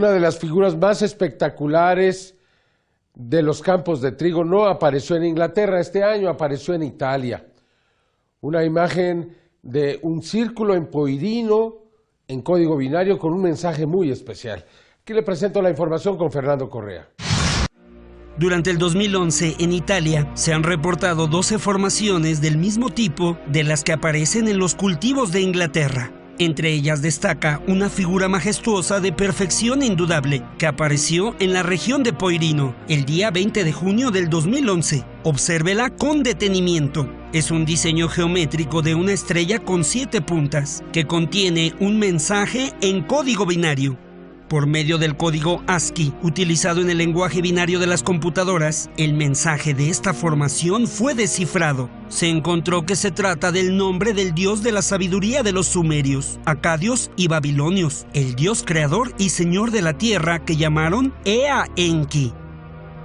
Una de las figuras más espectaculares de los campos de trigo no apareció en Inglaterra este año, apareció en Italia. Una imagen de un círculo empoirino en código binario con un mensaje muy especial. Aquí le presento la información con Fernando Correa. Durante el 2011, en Italia, se han reportado 12 formaciones del mismo tipo de las que aparecen en los cultivos de Inglaterra. Entre ellas destaca una figura majestuosa de perfección indudable que apareció en la región de Poirino el día 20 de junio del 2011. Obsérvela con detenimiento. Es un diseño geométrico de una estrella con 7 puntas que contiene un mensaje en código binario. Por medio del código ASCII, utilizado en el lenguaje binario de las computadoras, el mensaje de esta formación fue descifrado. Se encontró que se trata del nombre del dios de la sabiduría de los sumerios, acadios y babilonios, el dios creador y señor de la tierra que llamaron Enki.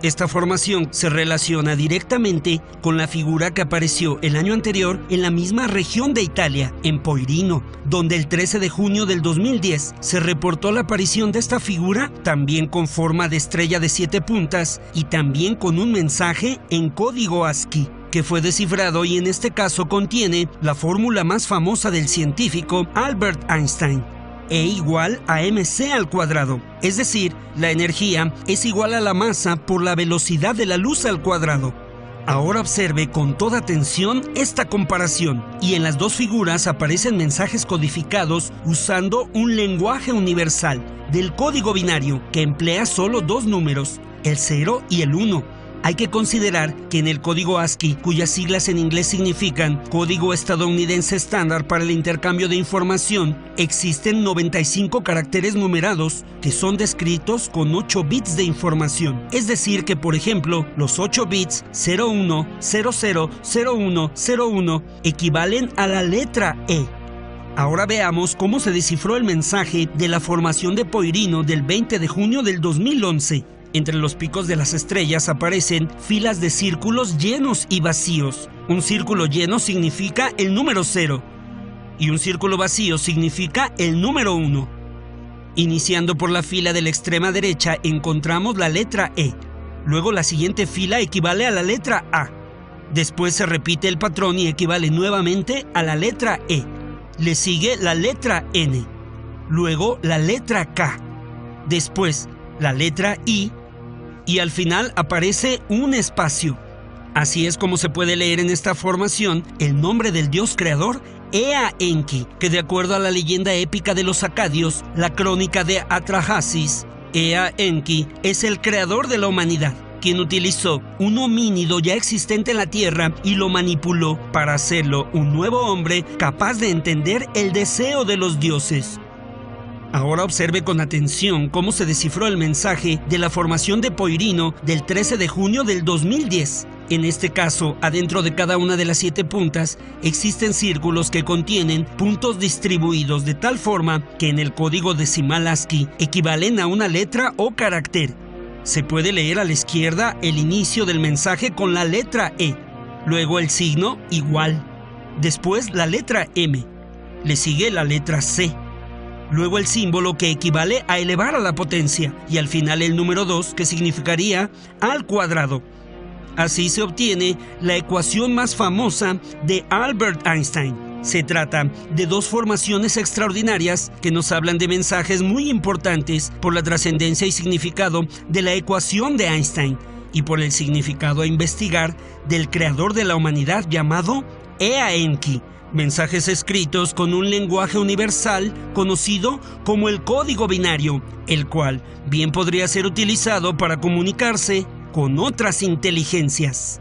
Esta formación se relaciona directamente con la figura que apareció el año anterior en la misma región de Italia, en Poirino, donde el 13 de junio del 2010 se reportó la aparición de esta figura, también con forma de estrella de 7 puntas y también con un mensaje en código ASCII, que fue descifrado y en este caso contiene la fórmula más famosa del científico Albert Einstein. E igual a mc al cuadrado, es decir, la energía es igual a la masa por la velocidad de la luz al cuadrado. Ahora observe con toda atención esta comparación, y en las dos figuras aparecen mensajes codificados usando un lenguaje universal del código binario que emplea solo 2 números, el 0 y el 1. Hay que considerar que en el código ASCII, cuyas siglas en inglés significan Código Estadounidense Estándar para el Intercambio de Información, existen 95 caracteres numerados que son descritos con 8 bits de información. Es decir que, por ejemplo, los 8 bits 01, 00, 01, 01 equivalen a la letra E. Ahora veamos cómo se descifró el mensaje de la formación de Poirino del 20 de junio del 2011. Entre los picos de las estrellas aparecen filas de círculos llenos y vacíos. Un círculo lleno significa el número 0 y un círculo vacío significa el número 1. Iniciando por la fila de la extrema derecha encontramos la letra E. Luego la siguiente fila equivale a la letra A. Después se repite el patrón y equivale nuevamente a la letra E. Le sigue la letra N. Luego la letra K. Después la letra I. Y al final aparece un espacio. Así es como se puede leer en esta formación el nombre del dios creador Enki, que de acuerdo a la leyenda épica de los acadios, la crónica de Atrahasis, Enki es el creador de la humanidad, quien utilizó un homínido ya existente en la tierra y lo manipuló para hacerlo un nuevo hombre capaz de entender el deseo de los dioses. Ahora observe con atención cómo se descifró el mensaje de la formación de Poirino del 13 de junio del 2010. En este caso, adentro de cada una de las 7 puntas, existen círculos que contienen puntos distribuidos de tal forma que en el código decimal ASCII equivalen a una letra o carácter. Se puede leer a la izquierda el inicio del mensaje con la letra E, luego el signo igual, después la letra M, le sigue la letra C. Luego el símbolo que equivale a elevar a la potencia y al final el número 2 que significaría al cuadrado. Así se obtiene la ecuación más famosa de Albert Einstein. Se trata de 2 formaciones extraordinarias que nos hablan de mensajes muy importantes por la trascendencia y significado de la ecuación de Einstein y por el significado a investigar del creador de la humanidad llamado Enki. Mensajes escritos con un lenguaje universal conocido como el código binario, el cual bien podría ser utilizado para comunicarse con otras inteligencias.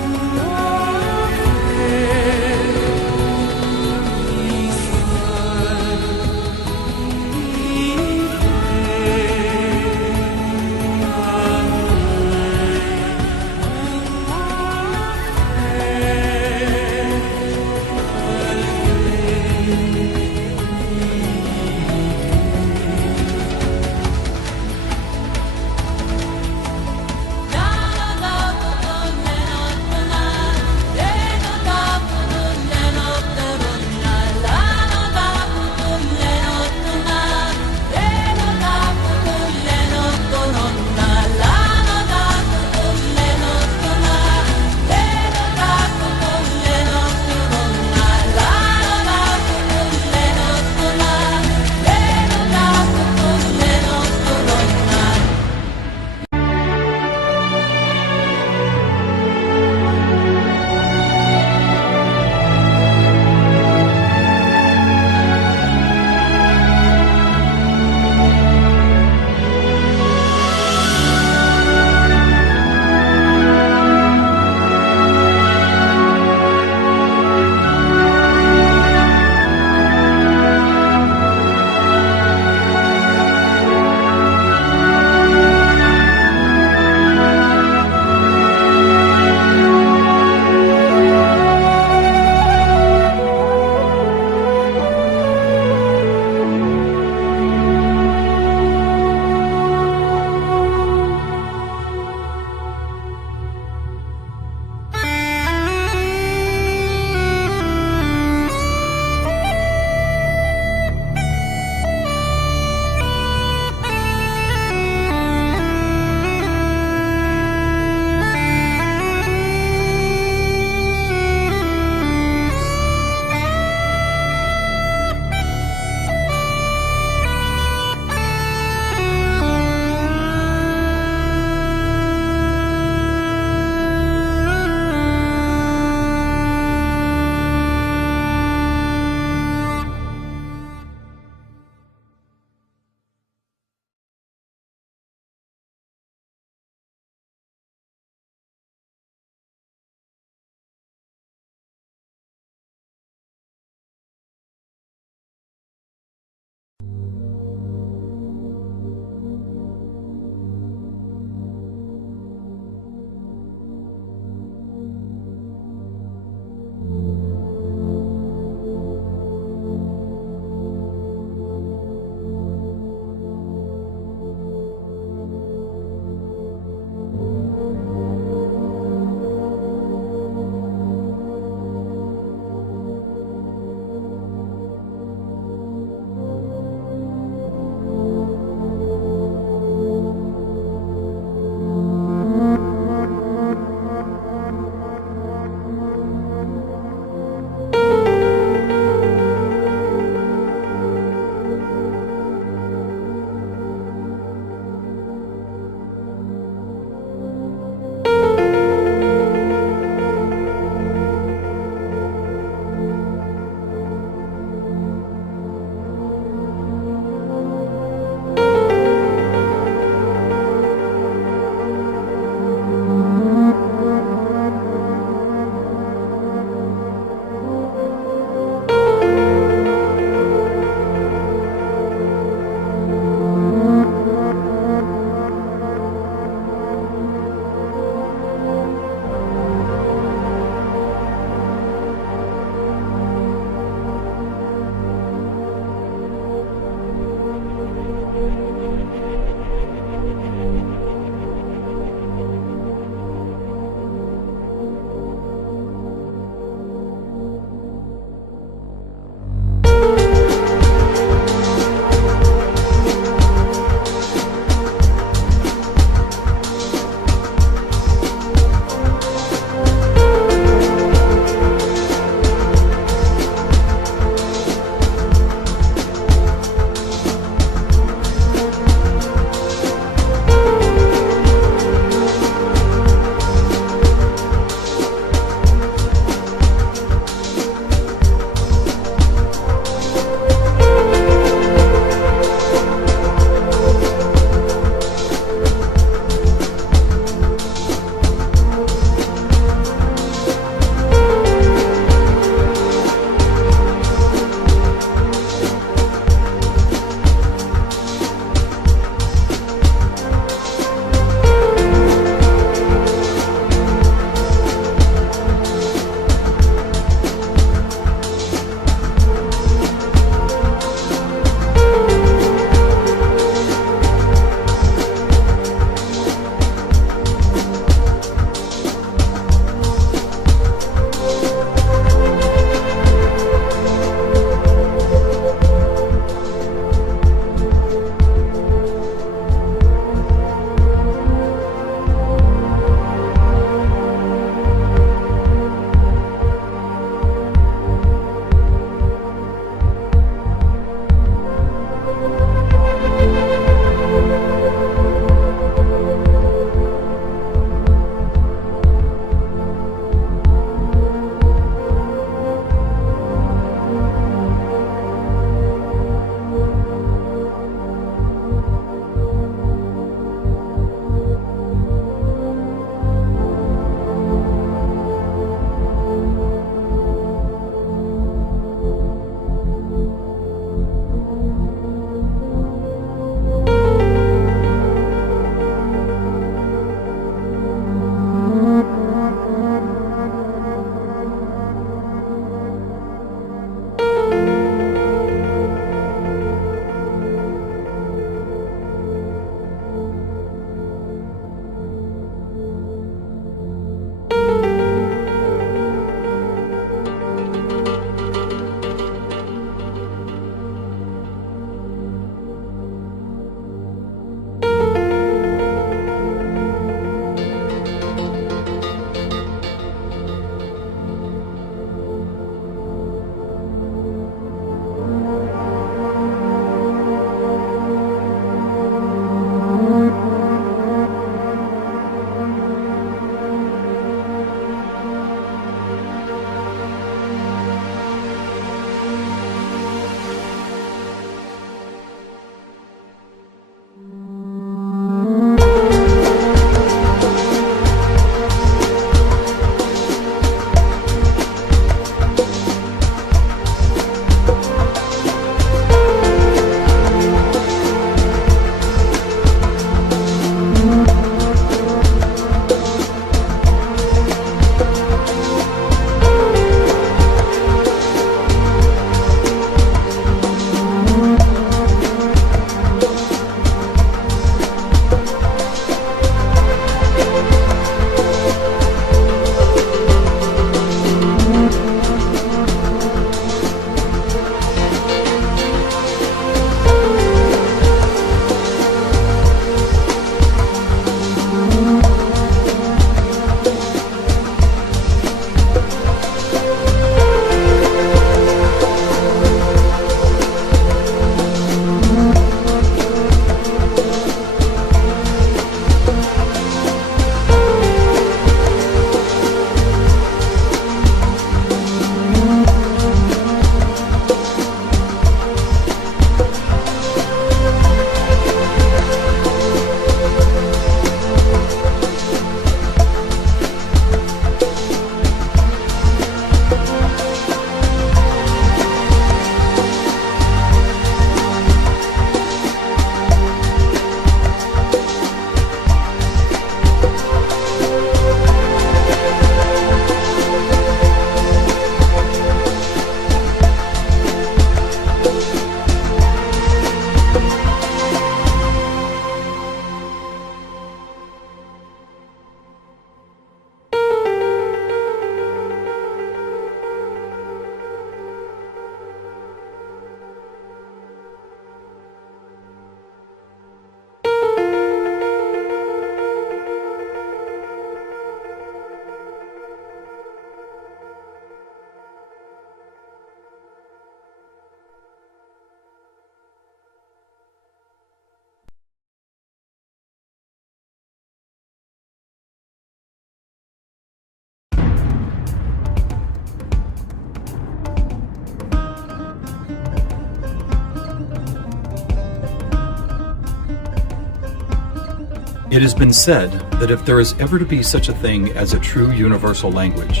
It has been said that if there is ever to be such a thing as a true universal language,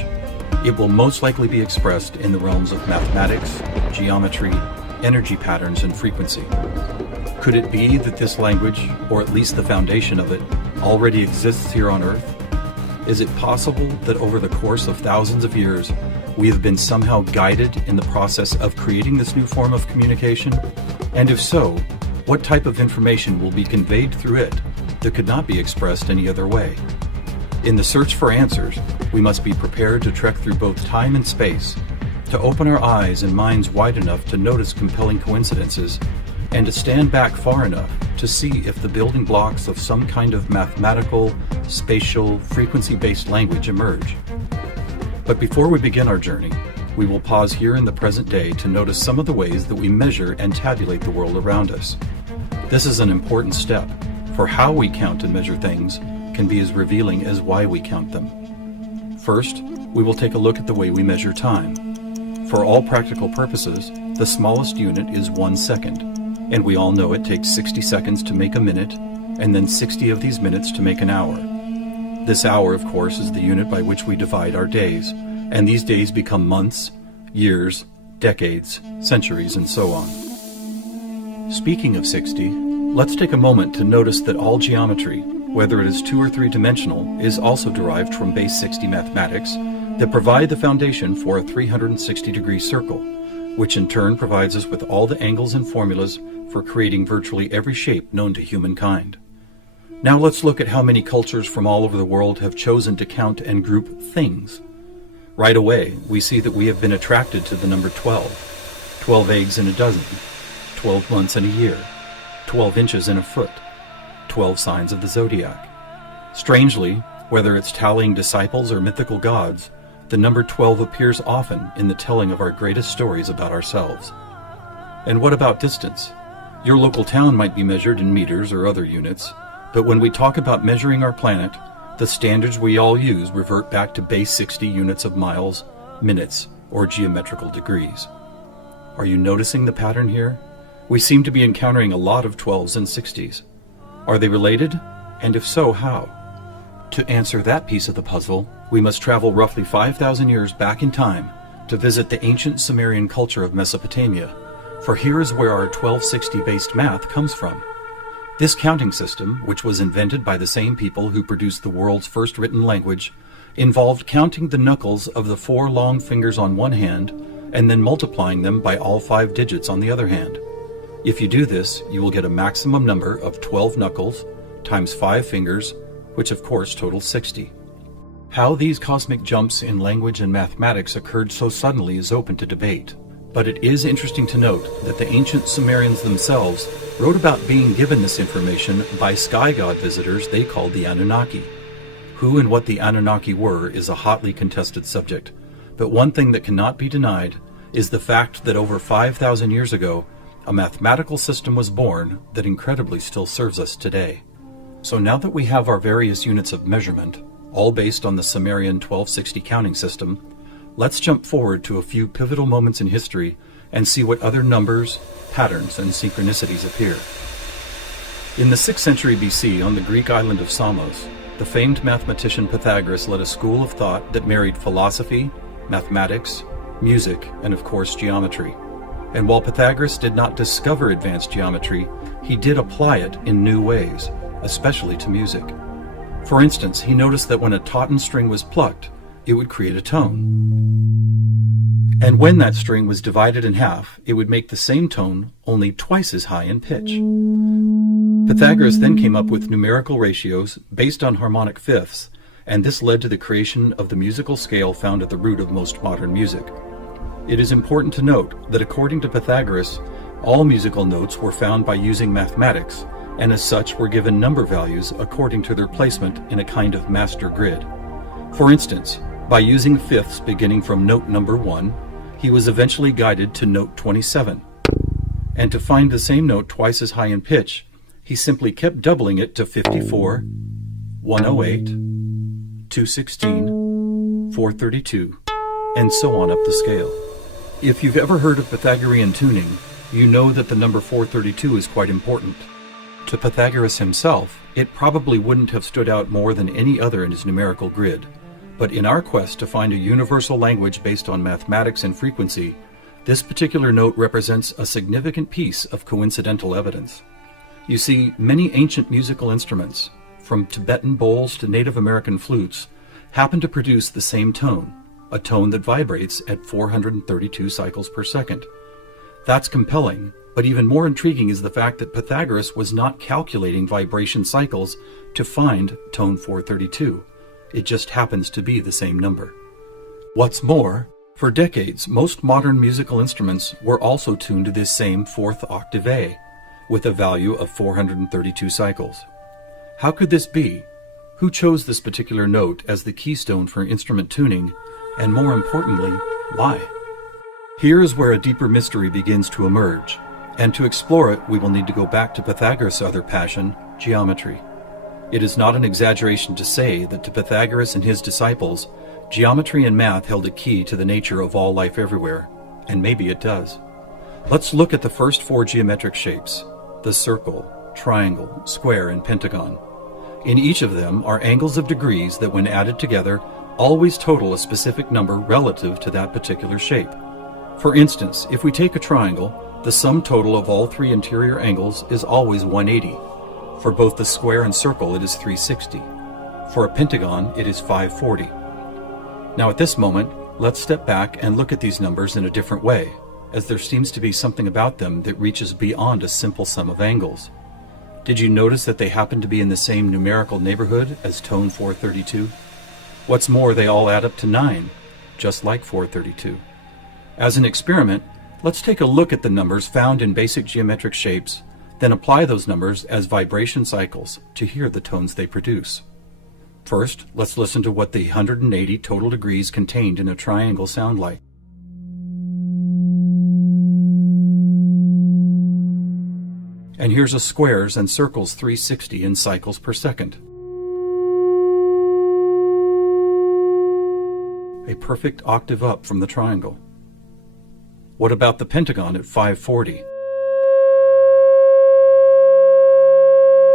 it will most likely be expressed in the realms of mathematics, geometry, energy patterns, and frequency. Could it be that this language, or at least the foundation of it, already exists here on Earth? Is it possible that over the course of thousands of years, we have been somehow guided in the process of creating this new form of communication? And if so, what type of information will be conveyed through it that could not be expressed any other way? In the search for answers, we must be prepared to trek through both time and space, to open our eyes and minds wide enough to notice compelling coincidences, and to stand back far enough to see if the building blocks of some kind of mathematical, spatial, frequency-based language emerge. But before we begin our journey, we will pause here in the present day to notice some of the ways that we measure and tabulate the world around us. This is an important step, for how we count and measure things can be as revealing as why we count them. First, we will take a look at the way we measure time. For all practical purposes, the smallest unit is 1 second, and we all know it takes 60 seconds to make a minute, and then 60 of these minutes to make an hour. This hour, of course, is the unit by which we divide our days, and these days become months, years, decades, centuries, and so on. Speaking of 60, let's take a moment to notice that all geometry, whether it is 2 or 3 dimensional, is also derived from base 60 mathematics that provide the foundation for a 360-degree circle, which in turn provides us with all the angles and formulas for creating virtually every shape known to humankind. Now let's look at how many cultures from all over the world have chosen to count and group things. Right away, we see that we have been attracted to the number 12. 12 eggs in a dozen, 12 months in a year, 12 inches in a foot, 12 signs of the zodiac. Strangely, whether it's tallying disciples or mythical gods, the number 12 appears often in the telling of our greatest stories about ourselves. And what about distance? Your local town might be measured in meters or other units, but when we talk about measuring our planet, the standards we all use revert back to base 60 units of miles, minutes, or geometrical degrees. Are you noticing the pattern here? We seem to be encountering a lot of 12s and 60s. Are they related? And if so, how? To answer that piece of the puzzle, we must travel roughly 5,000 years back in time to visit the ancient Sumerian culture of Mesopotamia, for here is where our 1260-based math comes from. This counting system, which was invented by the same people who produced the world's first written language, involved counting the knuckles of the 4 long fingers on one hand and then multiplying them by all 5 digits on the other hand. If you do this, you will get a maximum number of 12 knuckles times 5 fingers, which of course totals 60. How these cosmic jumps in language and mathematics occurred so suddenly is open to debate. But it is interesting to note that the ancient Sumerians themselves wrote about being given this information by sky god visitors they called the Anunnaki. Who and what the Anunnaki were is a hotly contested subject, but one thing that cannot be denied is the fact that over 5,000 years ago, a mathematical system was born that incredibly still serves us today. So now that we have our various units of measurement, all based on the Sumerian 1260 counting system, let's jump forward to a few pivotal moments in history and see what other numbers, patterns, and synchronicities appear. In the 6th century BC, on the Greek island of Samos, the famed mathematician Pythagoras led a school of thought that married philosophy, mathematics, music, and of course geometry. And while Pythagoras did not discover advanced geometry, he did apply it in new ways, especially to music. For instance, he noticed that when a tauten string was plucked, it would create a tone. And when that string was divided in half, it would make the same tone, only twice as high in pitch. Pythagoras then came up with numerical ratios based on harmonic fifths, and this led to the creation of the musical scale found at the root of most modern music. It is important to note that according to Pythagoras, all musical notes were found by using mathematics, and as such were given number values according to their placement in a kind of master grid. For instance, by using fifths beginning from note number 1, he was eventually guided to note 27. And to find the same note twice as high in pitch, he simply kept doubling it to 54, 108, 216, 432, and so on up the scale. If you've ever heard of Pythagorean tuning, you know that the number 432 is quite important. To Pythagoras himself, it probably wouldn't have stood out more than any other in his numerical grid. But in our quest to find a universal language based on mathematics and frequency, this particular note represents a significant piece of coincidental evidence. You see, many ancient musical instruments, from Tibetan bowls to Native American flutes, happen to produce the same tone, a tone that vibrates at 432 cycles per second. That's compelling, but even more intriguing is the fact that Pythagoras was not calculating vibration cycles to find tone 432. It just happens to be the same number. What's more, for decades, most modern musical instruments were also tuned to this same fourth octave A, with a value of 432 cycles. How could this be? Who chose this particular note as the keystone for instrument tuning, and more importantly, why? Here is where a deeper mystery begins to emerge, and to explore it we will need to go back to Pythagoras' other passion, geometry. It is not an exaggeration to say that to Pythagoras and his disciples, geometry and math held a key to the nature of all life everywhere, and maybe it does. Let's look at the first four geometric shapes, the circle, triangle, square, and pentagon. In each of them are angles of degrees that, when added together, always total a specific number relative to that particular shape. For instance, if we take a triangle, the sum total of all three interior angles is always 180. For both the square and circle, it is 360. For a pentagon, it is 540. Now at this moment, let's step back and look at these numbers in a different way, as there seems to be something about them that reaches beyond a simple sum of angles. Did you notice that they happen to be in the same numerical neighborhood as tone 432? What's more, they all add up to 9, just like 432. As an experiment, let's take a look at the numbers found in basic geometric shapes, then apply those numbers as vibration cycles to hear the tones they produce. First, let's listen to what the 180 total degrees contained in a triangle sound like. And here's a squares and circles 360 in cycles per second. A perfect octave up from the triangle. What about the pentagon at 540?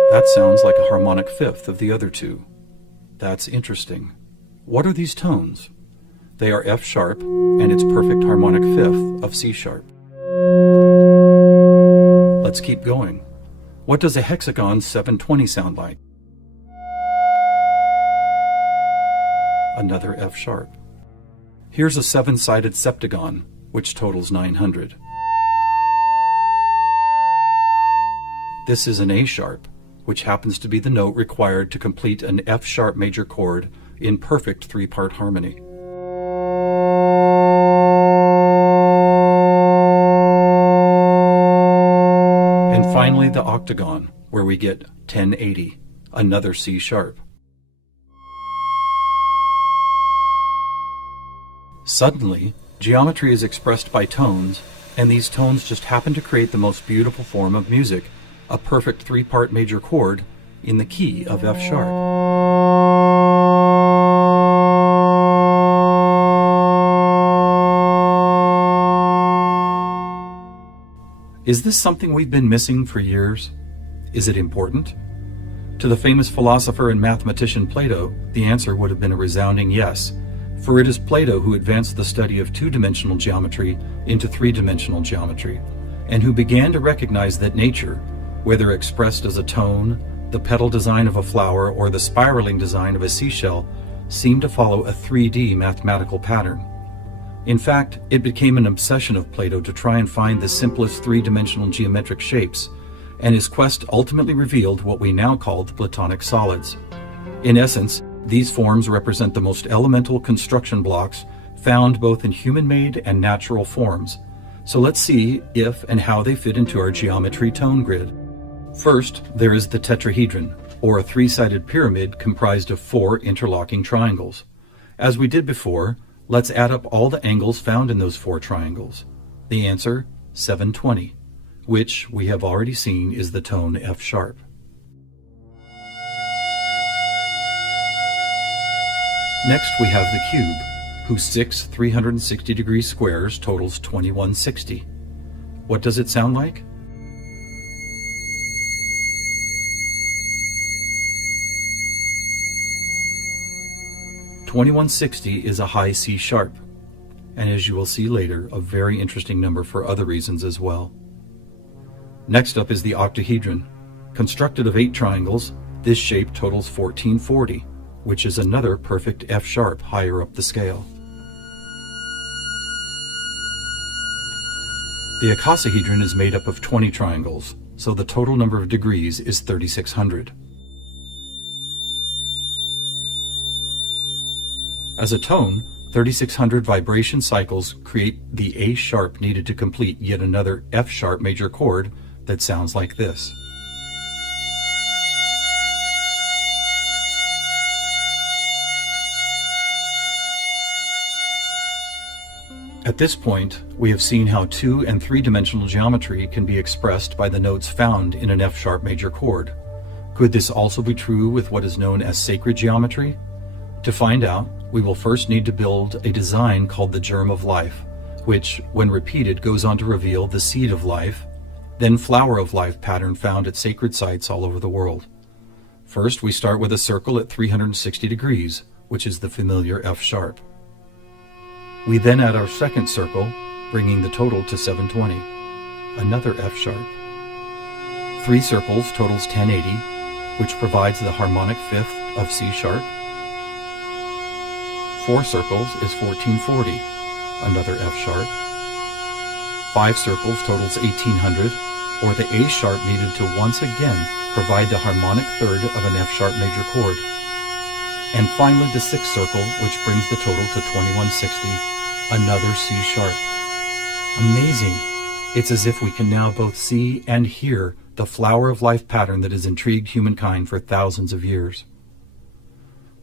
That sounds like a harmonic fifth of the other two. That's interesting. What are these tones? They are F sharp and its perfect harmonic fifth of C sharp. Let's keep going. What does a hexagon 720 sound like? Another F sharp. Here's a seven-sided septagon, which totals 900. This is an A sharp, which happens to be the note required to complete an F sharp major chord in perfect three-part harmony. And finally the octagon, where we get 1080, another C sharp. Suddenly, geometry is expressed by tones, and these tones just happen to create the most beautiful form of music, a perfect three-part major chord in the key of F sharp. Is this something we've been missing for years? Is it important? To the famous philosopher and mathematician Plato, the answer would have been a resounding yes, for it is Plato who advanced the study of two-dimensional geometry into three-dimensional geometry, and who began to recognize that nature, whether expressed as a tone, the petal design of a flower, or the spiraling design of a seashell, seemed to follow a 3D mathematical pattern. In fact, it became an obsession of Plato to try and find the simplest three-dimensional geometric shapes, and his quest ultimately revealed what we now call the Platonic solids. In essence, these forms represent the most elemental construction blocks found both in human-made and natural forms. So let's see if and how they fit into our geometry tone grid. First, there is the tetrahedron, or a three-sided pyramid comprised of four interlocking triangles. As we did before, let's add up all the angles found in those four triangles. The answer, 720, which we have already seen is the tone F sharp. Next we have the cube, whose six 360-degree squares totals 2160. What does it sound like? 2160 is a high C sharp, and as you will see later, a very interesting number for other reasons as well. Next up is the octahedron. Constructed of 8 triangles, this shape totals 1440, which is another perfect F sharp higher up the scale. The icosahedron is made up of 20 triangles, so the total number of degrees is 3600. As a tone, 3600 vibration cycles create the A sharp needed to complete yet another F sharp major chord that sounds like this. At this point, we have seen how 2- and 3-dimensional geometry can be expressed by the notes found in an F sharp major chord. Could this also be true with what is known as sacred geometry? To find out, we will first need to build a design called the germ of life, which, when repeated, goes on to reveal the seed of life, then flower of life pattern found at sacred sites all over the world. First, we start with a circle at 360 degrees, which is the familiar F sharp. We then add our second circle, bringing the total to 720, another F sharp. 3 circles totals 1080, which provides the harmonic fifth of C sharp. 4 circles is 1440, another F sharp. 5 circles totals 1800, or the A sharp needed to once again provide the harmonic third of an F sharp major chord. And finally the 6th circle, which brings the total to 2160, another C sharp. Amazing! It's as if we can now both see and hear the flower of life pattern that has intrigued humankind for thousands of years.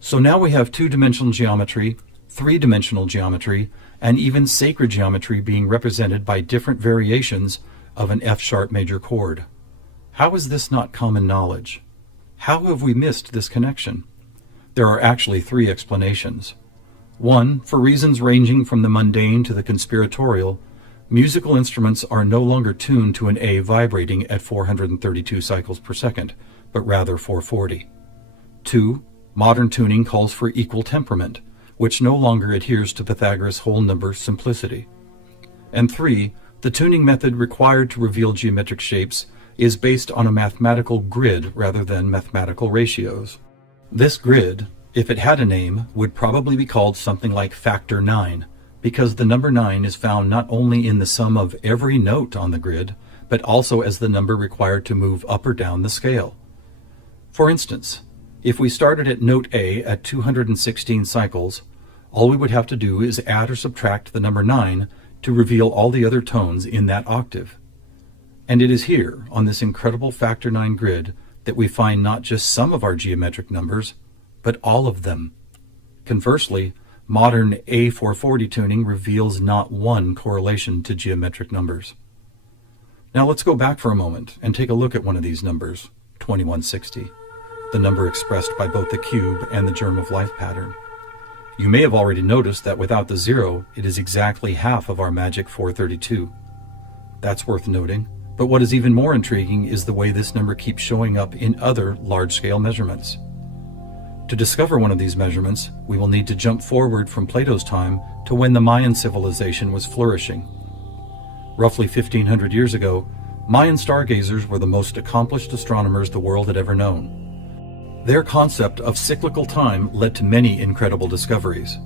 So now we have 2-dimensional geometry, 3-dimensional geometry, and even sacred geometry being represented by different variations of an F sharp major chord. How is this not common knowledge? How have we missed this connection? There are actually 3 explanations. 1, for reasons ranging from the mundane to the conspiratorial, musical instruments are no longer tuned to an A vibrating at 432 cycles per second, but rather 440. 2, modern tuning calls for equal temperament, which no longer adheres to Pythagoras' whole number simplicity. And 3, the tuning method required to reveal geometric shapes is based on a mathematical grid rather than mathematical ratios. This grid, if it had a name, would probably be called something like factor 9, because the number 9 is found not only in the sum of every note on the grid, but also as the number required to move up or down the scale. For instance, if we started at note A at 216 cycles, all we would have to do is add or subtract the number 9 to reveal all the other tones in that octave. And it is here, on this incredible factor 9 grid, that we find not just some of our geometric numbers, but all of them. Conversely, modern A440 tuning reveals not one correlation to geometric numbers. Now let's go back for a moment and take a look at one of these numbers, 2160, the number expressed by both the cube and the germ of life pattern. You may have already noticed that without the 0, it is exactly half of our magic 432. That's worth noting, but what is even more intriguing is the way this number keeps showing up in other large-scale measurements. To discover one of these measurements, we will need to jump forward from Plato's time to when the Mayan civilization was flourishing. Roughly 1500 years ago, Mayan stargazers were the most accomplished astronomers the world had ever known. Their concept of cyclical time led to many incredible discoveries: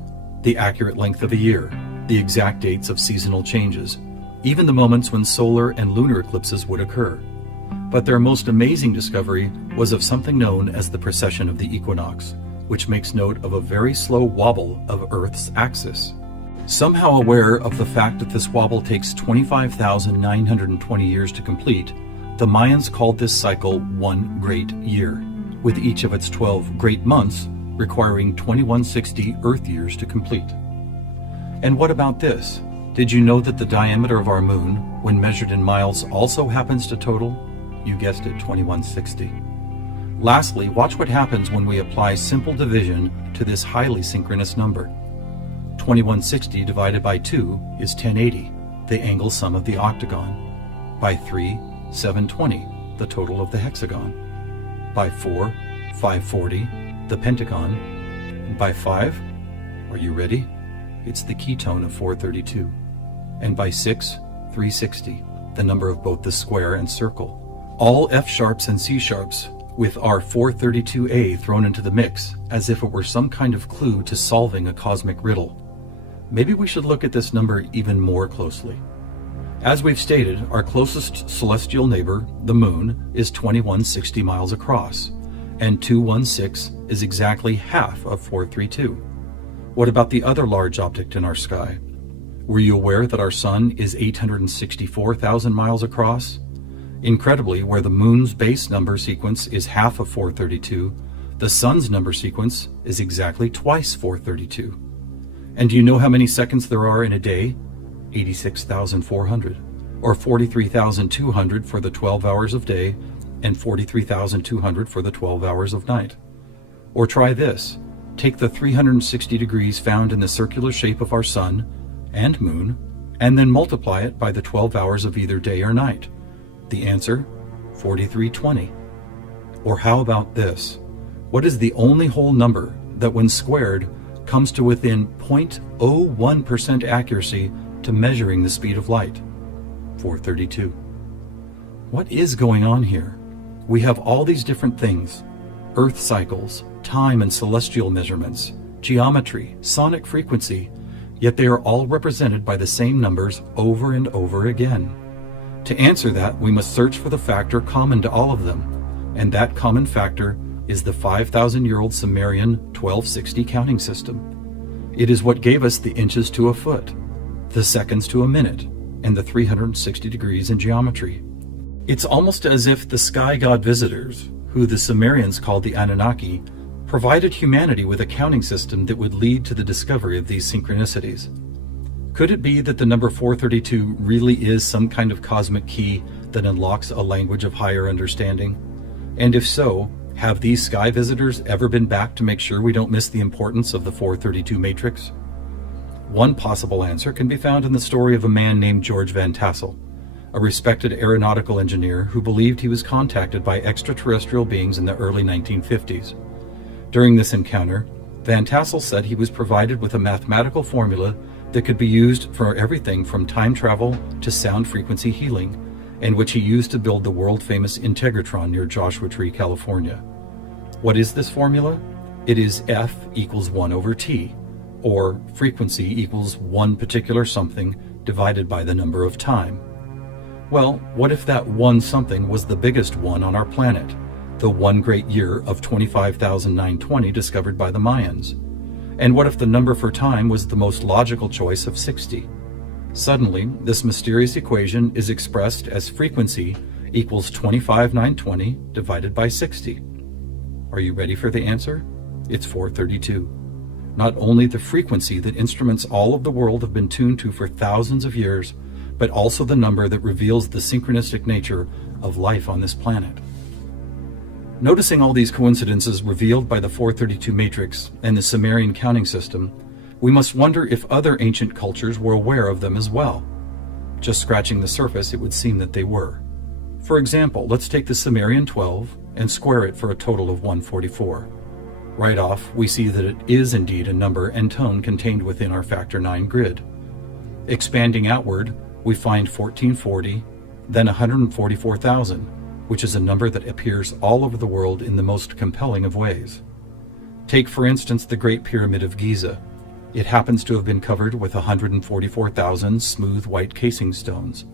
the accurate length of a year, the exact dates of seasonal changes, even the moments when solar and lunar eclipses would occur. But their most amazing discovery was of something known as the precession of the equinox, which makes note of a very slow wobble of Earth's axis. Somehow aware of the fact that this wobble takes 25,920 years to complete, the Mayans called this cycle one great year, with each of its 12 great months requiring 2160 Earth years to complete. And what about this? Did you know that the diameter of our moon, when measured in miles, also happens to total? You guessed it, 2160. Lastly, watch what happens when we apply simple division to this highly synchronous number. 2160 divided by 2 is 1080, the angle sum of the octagon. By 3, 720, the total of the hexagon. By 4, 540, the pentagon. By 5, Are you ready? It's the ketone of 432. And by 6, 360, the number of both the square and circle. All F sharps and C sharps, with our 432A thrown into the mix, as if it were some kind of clue to solving a cosmic riddle. Maybe we should look at this number even more closely. As we've stated, our closest celestial neighbor, the Moon, is 2160 miles across, and 216 is exactly half of 432. What about the other large object in our sky? Were you aware that our Sun is 864,000 miles across? Incredibly, where the Moon's base number sequence is half of 432, the Sun's number sequence is exactly twice 432. And do you know how many seconds there are in a day? 86,400, or 43,200 for the 12 hours of day, and 43,200 for the 12 hours of night. Or try this. Take the 360 degrees found in the circular shape of our Sun and Moon, and then multiply it by the 12 hours of either day or night. The answer, 4320. Or how about this? What is the only whole number that when squared comes to within 0.01% accuracy to measuring the speed of light? 432. What is going on here? We have all these different things: Earth cycles, time and celestial measurements, geometry, sonic frequency, yet they are all represented by the same numbers over and over again. To answer that, we must search for the factor common to all of them, and that common factor is the 5,000-year-old Sumerian 1260 counting system. It is what gave us the inches to a foot, the seconds to a minute, and the 360 degrees in geometry. It's almost as if the sky god visitors, who the Sumerians called the Anunnaki, provided humanity with a counting system that would lead to the discovery of these synchronicities. Could it be that the number 432 really is some kind of cosmic key that unlocks a language of higher understanding? And if so, have these sky visitors ever been back to make sure we don't miss the importance of the 432 matrix? One possible answer can be found in the story of a man named George Van Tassel, a respected aeronautical engineer who believed he was contacted by extraterrestrial beings in the early 1950s. During this encounter, Van Tassel said he was provided with a mathematical formula that could be used for everything from time travel to sound frequency healing, and which he used to build the world-famous Integratron near Joshua Tree, California. What is this formula? It is F equals 1 over T, or frequency equals one particular something divided by the number of time. Well, what if that one something was the biggest one on our planet, the one great year of 25,920 discovered by the Mayans? And what if the number for time was the most logical choice of 60? Suddenly, this mysterious equation is expressed as frequency equals 25,920 divided by 60. Are you ready for the answer? It's 432. Not only the frequency that instruments all of the world have been tuned to for thousands of years, but also the number that reveals the synchronistic nature of life on this planet. Noticing all these coincidences revealed by the 432 matrix and the Sumerian counting system, we must wonder if other ancient cultures were aware of them as well. Just scratching the surface, it would seem that they were. For example, let's take the Sumerian 12 and square it for a total of 144. Right off, we see that it is indeed a number and tone contained within our factor 9 grid. Expanding outward, we find 1440, then 144,000, which is a number that appears all over the world in the most compelling of ways. Take, for instance, the Great Pyramid of Giza. It happens to have been covered with 144,000 smooth white casing stones.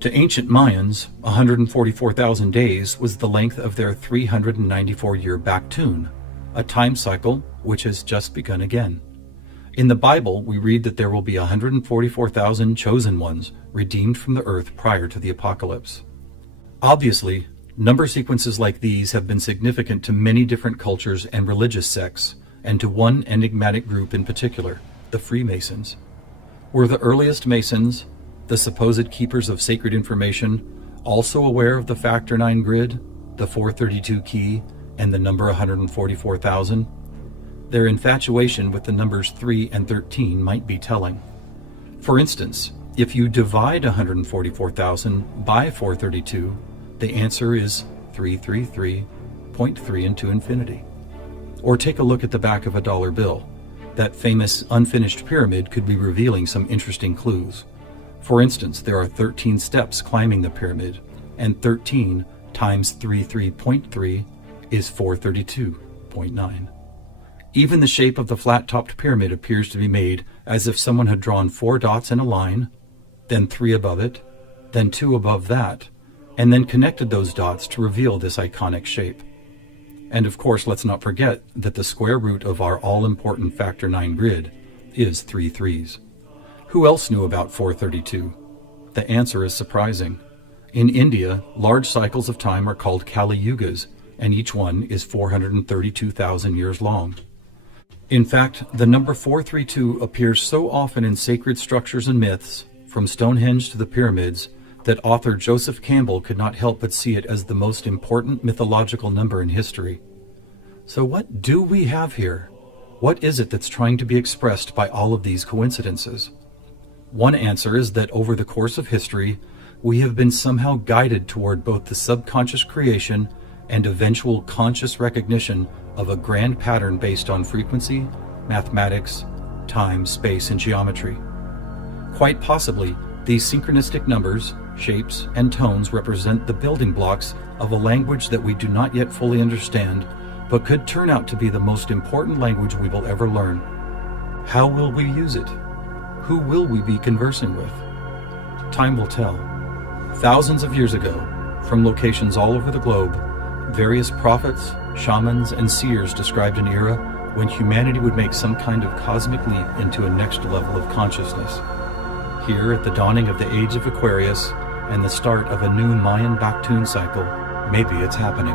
To ancient Mayans, 144,000 days was the length of their 394-year back tune, a time cycle which has just begun again. In the Bible, we read that there will be 144,000 chosen ones redeemed from the earth prior to the apocalypse. Obviously, number sequences like these have been significant to many different cultures and religious sects, and to one enigmatic group in particular, the Freemasons. Were the earliest Masons, the supposed keepers of sacred information, also aware of the factor 9 grid, the 432 key, and the number 144,000? Their infatuation with the numbers 3 and 13 might be telling. For instance, if you divide 144,000 by 432, the answer is 333.3 into infinity. Or take a look at the back of a dollar bill. That famous unfinished pyramid could be revealing some interesting clues. For instance, there are 13 steps climbing the pyramid, and 13 times 33.3 is 432.9. Even the shape of the flat-topped pyramid appears to be made as if someone had drawn 4 dots in a line, then 3 above it, then 2 above that, and then connected those dots to reveal this iconic shape. And of course, let's not forget that the square root of our all-important factor 9 grid is 3 threes. Who else knew about 432? The answer is surprising. In India, large cycles of time are called Kali Yugas, and each one is 432,000 years long. In fact, the number 432 appears so often in sacred structures and myths, from Stonehenge to the pyramids, that author Joseph Campbell could not help but see it as the most important mythological number in history. So what do we have here? What is it that's trying to be expressed by all of these coincidences? One answer is that over the course of history, we have been somehow guided toward both the subconscious creation and eventual conscious recognition of a grand pattern based on frequency, mathematics, time, space, and geometry. Quite possibly, these synchronistic numbers, shapes, and tones represent the building blocks of a language that we do not yet fully understand, but could turn out to be the most important language we will ever learn. How will we use it? Who will we be conversing with? Time will tell. Thousands of years ago, from locations all over the globe, various prophets, shamans, and seers described an era when humanity would make some kind of cosmic leap into a next level of consciousness. Here, at the dawning of the age of Aquarius and the start of a new Mayan Baktun cycle, maybe it's happening.